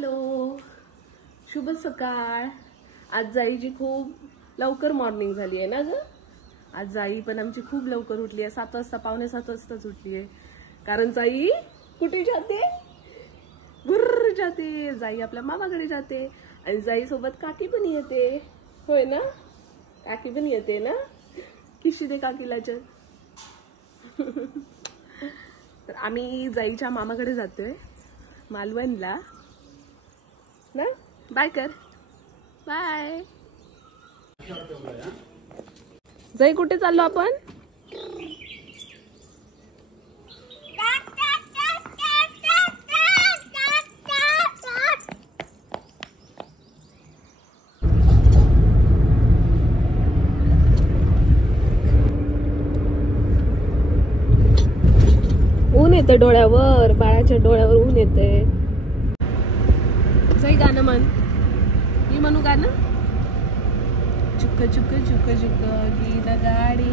Hello, शुभ सकाळ। आज जाईची खूप लवकर मॉर्निंग झाली आहे ना ग। आज जाई पण आमची खूप लवकर उठली आहे, 7 वाजता, पावणे 7 वाजताच उठली आहे। कारण जाई कुठे जाते? गुर्र जाते। जाई आपल्या मामाकडे जाते आणि जाई सोबत काकी पण येते, होय ना? काकी पण येते ना, किशी दे काकीला चल। तर आम्ही जाईच्या मामाकडे जातोय, मालवणला ना। बाय कर, बाय। जाई कुठे चाललो आपण? ऊन येते डोळ्यावर, बाळाच्या डोळ्यावर ऊन येते। जाई गाणं म्हण, मी म्हणू गाणं? चुक चुक चुक चुक गेल गाडी,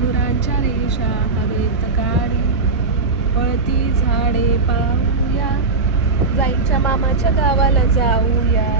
धुरांच्या रेषा हवेत काढी, पळती झाडे पाहूया, जाईच्या मामाच्या गावाला जाऊया।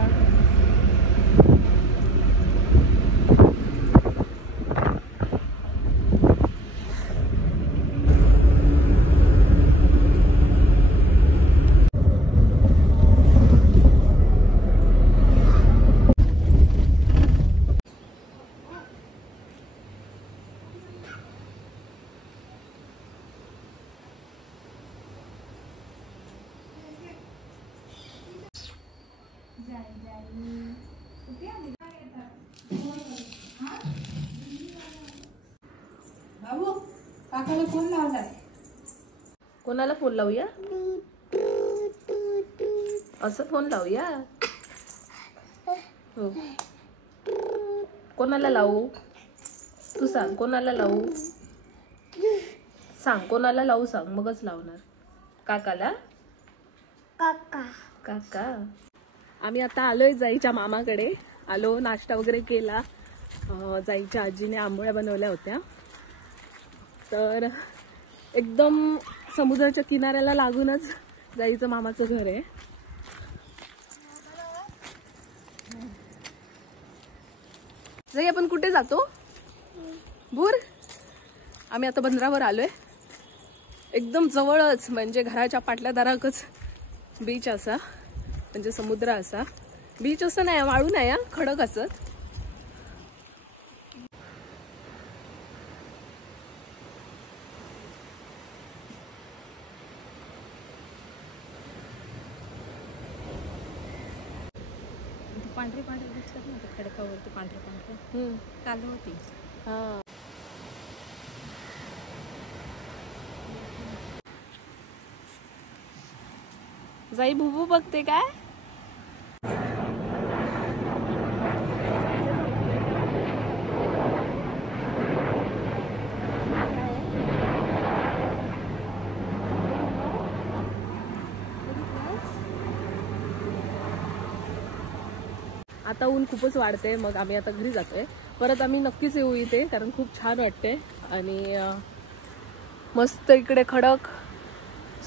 बाबू, काकाला फोन लावलाय। कोणाला फोन लावूया? असं फोन लावूया? हो, कोणाला लावू? तू सांग, कोणाला लावू? सांग कोणाला लावू, सांग मगच लावणार। काकाला? काका काका। आम्ही आता आलोय जाईच्या मामाकडे, आलो, नाश्ता वगैरे केला। जाईच्या आजीने आंबोळ्या बनवल्या होत्या। तर एकदम समुद्राच्या किनाऱ्याला लागूनच जाईचं मामाचं घर आहे। जाई आपण कुठे जातो? भूर। आम्ही आता बंदरावर आलोय, एकदम जवळच, म्हणजे घराच्या पाटल्या दाराकच बीच असा, म्हणजे समुद्र असा। बीच असं नाही, वाळू नाही, खडक असत। पांढरे पांढरे दिसतात ना ते खडकावरती, पांढरे पांढरे काल होती। हा, जाई भुबू बघते काय? आता ऊन खूपच वाढते, मग आम्ही आता घरी जातोय। परत आम्ही नक्कीच येऊ इथे, कारण खूप छान वाटते आणि मस्त इकडे खडक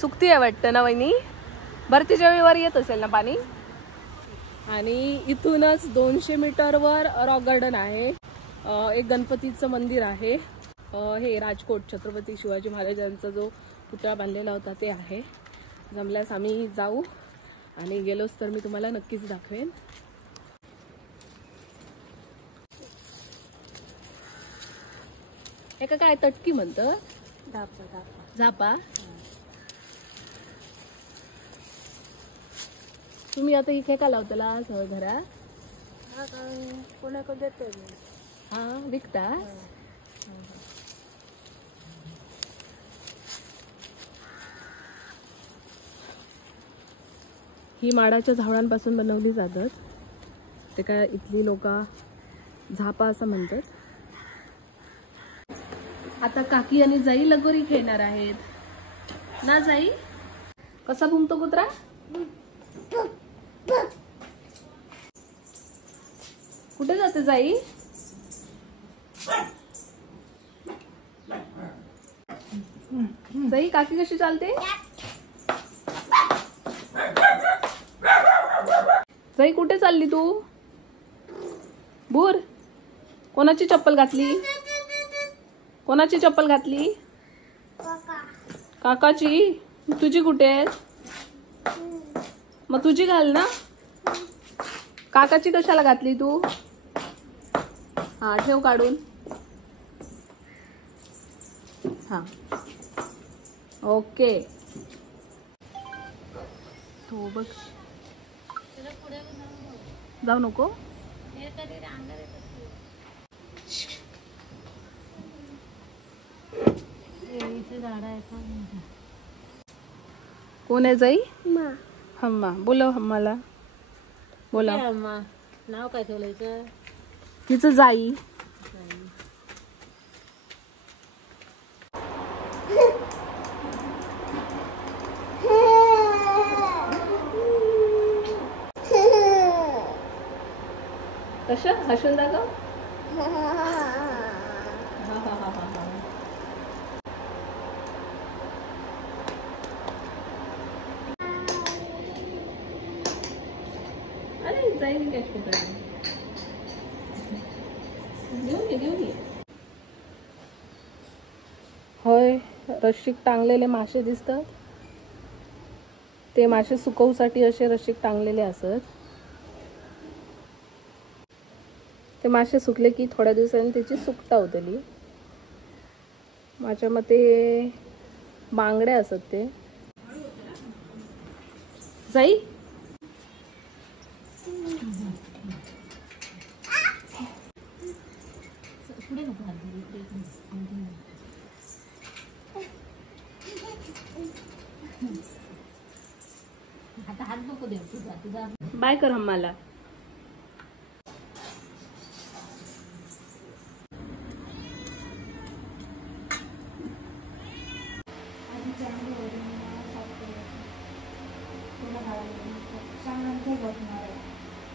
सुकती आहे वाटतं ना वहिनी? भरतीच्या वेळेवर येत असेल ना पाणी? आणि इथूनच 200 मीटरवर रॉक गार्डन आहे, एक गणपतीचं मंदिर आहे, हे राजकोट छत्रपती शिवाजी महाराजांचा जो पुतळा बांधलेला होता ते आहे। जमल्यास आम्ही जाऊ आणि गेलोच तर मी तुम्हाला नक्कीच दाखवेन। एका काय तटकी म्हणतं? झापा। तुम्ही आता इथे का लावतला सगळं घरा? कोणाकडे देतो मी। हा, विकता? ही माडाच्या झाडांपासून बनवली जातात, ते काय इथली लोक झापा असं म्हणतात। आता काकी आणि जाई लगोरी खेळणार आहेत ना। जाई कसा भुंकतो कुत्रा? कुठे जाते जाई? जाई काकी कशी चालते? जाई कुठे चालली तू? भूर, कोणाची चप्पल घातली? कोणाची चप्पल घातली? काकाची. तुझी कुठे आहे? मग तुझी घाल ना. काकाची कशाला घातली तू? हा ठेव काढून. हा ओके. तो बघ जाऊ नको. कोण आहे जाई? हम्मा. बोलव हम्माला. बोला. नाव काय ठेवलं? तिचं जाई. कशा हसून दाखव. अरे जाईल कॅश पकड. घेऊन ये. होय, रश्शीक टांगलेले मासे दिसतात. ते मासे सुकवूसाठी असे रश्शीक टांगलेले असत. ते मासे सुकले की थोड्या दिवसांनी त्याची सुकटा होतली. माझ्या मते बांगडे असत ते. जाई बाय कर हम्माला.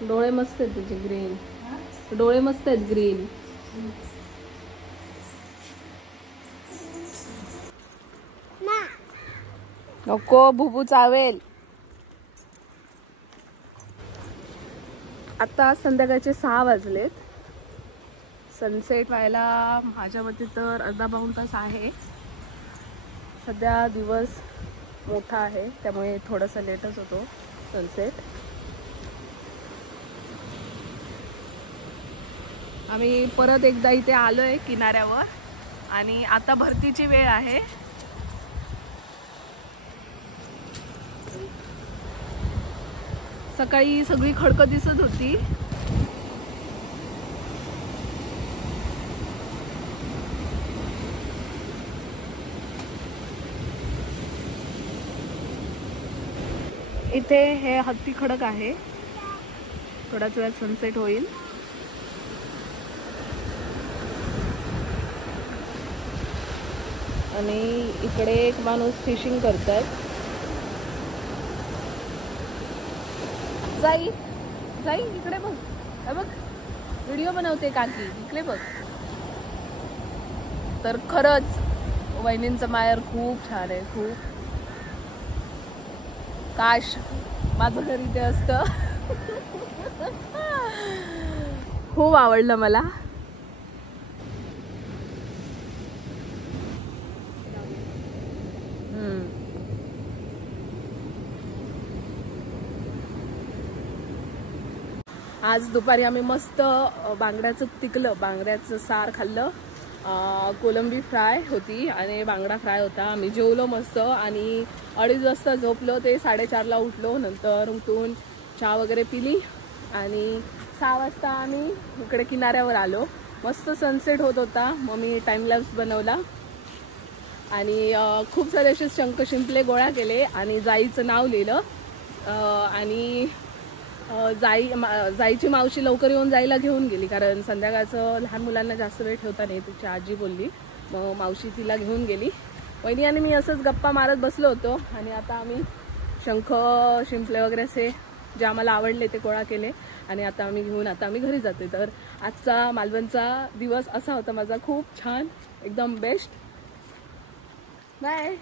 डोळे मस्त आहेत तुझे ग्रीन. डोळे मस्त आहेत ग्रीन. नको भुबू चावेल. आता संध्याकाळचे 6 वाजलेत. सनसेट व्हायला माझ्या मते तर अर्धा पाऊण तास आहे. सध्या दिवस मोठा आहे त्यामुळे थोडासा लेटच होतो सनसेट. आम्ही परत एकदा इथे आलोय किनाऱ्यावर आणि आता भरतीची वेळ आहे. सकाळी सगळी खडकं दिसत होती. इथे हे हत्ती खडक आहे. थोड्याच वेळात सनसेट होईल. आणि इकडे एक माणूस फिशिंग करतात. जाई इकडे बघ. बघ व्हिडिओ बनवते काकी. इकडे बघ. तर खरंच वहिनींचं माहेर खूप छान आहे. खूप. काश माझं घर इथे असतं. खूप आवडलं मला. आज दुपारी आम्ही मस्त बांगड्याचं तिकलं, बांगड्याचं सार खाल्लं. कोलंबी फ्राय होती आणि बांगडा फ्राय होता. आम्ही जेवलो मस्त आणि 2:30 वाजता झोपलो. ते 4:30ला उठलो. नंतर उठून चहा वगैरे पिली आणि 6 वाजता आम्ही इकडे किनाऱ्यावर आलो. मस्त सनसेट होत होता. मग मी टाइमलॅप्स बनवला आणि खूप सारे असे शंख शिंपले गोळा केले आणि जाईचं नाव लिहिलं. आणि जाईची मावशी लवकर येऊन जाईला घेऊन गेली कारण संध्याकाळचं लहान मुलांना जास्त वेळ ठेवता नाही. तिची आजी बोलली. मग मावशी तिला घेऊन गेली. वहिनी आणि मी असंच गप्पा मारत बसलो होतो आणि आता आम्ही शंख शिंपले वगैरे असे जे आम्हाला आवडले ते गोळा केले आणि आता आम्ही घरी जाते. तर आजचा मालवणचा दिवस असा होता माझा. खूप छान, एकदम बेस्ट. बाय.